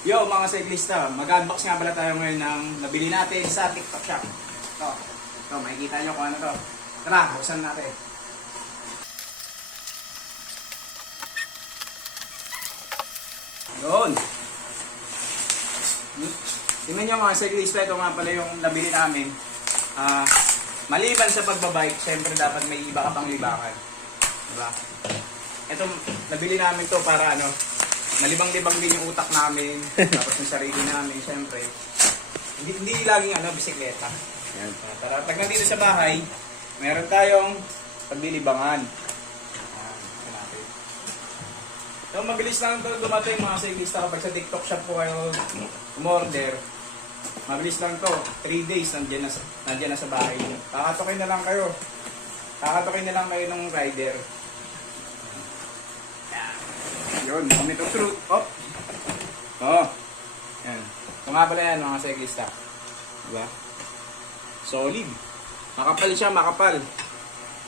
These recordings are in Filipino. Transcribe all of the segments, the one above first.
Yo mga cyclista, mag-unbox nga pala tayo ngayon ng nabili natin sa TikTok shop. Ito, ito makikita nyo kung ano to. Tara, buksan natin. Yun. Tingnan nyo mga cyclista, ito nga pala yung nabili namin. Ah, maliban sa pagbabike, syempre dapat may iba ka pang libangan. Diba? Ito, nabili namin to para ano, malibang-libang din yung utak namin, tapos yung sarili namin, syempre. Hindi, hindi laging ano, bisikleta. Yan. Ah, Tara, pag nandito sa bahay, meron tayong paglilibangan. Natin. So, mabilis lang ito dumating mga cyclista kapag sa TikTok shop po kayo umorder. Mabilis lang to 3 days nandiyan na, sa, nandiyan na sa bahay niyo. Kakatukin na lang kayo. Kakatukin na lang kayo ng rider. Yun, kami to truth. Oh. Oh. Yan. Ito nga pala yan mga cyclista. Diba? Solid. Makapal siya, makapal.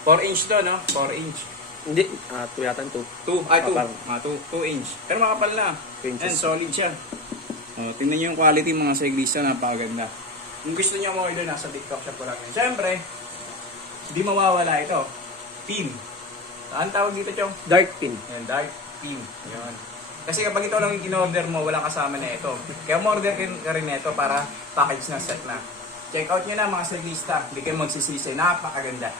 4 inch to, no? 4 inch. Hindi, ah, uh, yata 2. 2, ay 2. Makapal. Ah, 2, 2 inch. Pero makapal na. 2 inches. Yan, solid siya. Oh, tingnan nyo yung quality mga cyclista, napakaganda. Kung gusto nyo mo order, nasa TikTok shop ko lang yan. Siyempre, hindi mawawala ito. Pin. Saan tawag dito, Chong? Dark pin. Yan, dark pin. Yan. Kasi kapag ito lang yung in-order mo, walang kasama na ito. Kaya mo-order ka rin ito para package na set na. Check out nyo na mga cyclista. Hindi kayo magsisisi. Napakaganda.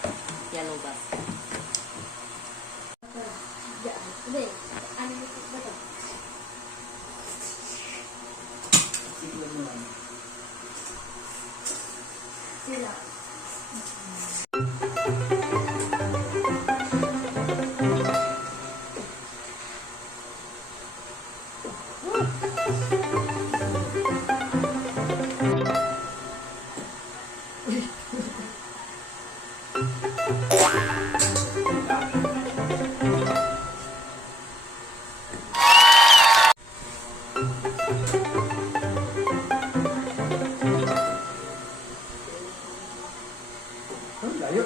Yellow bus. Sila. Ang layo.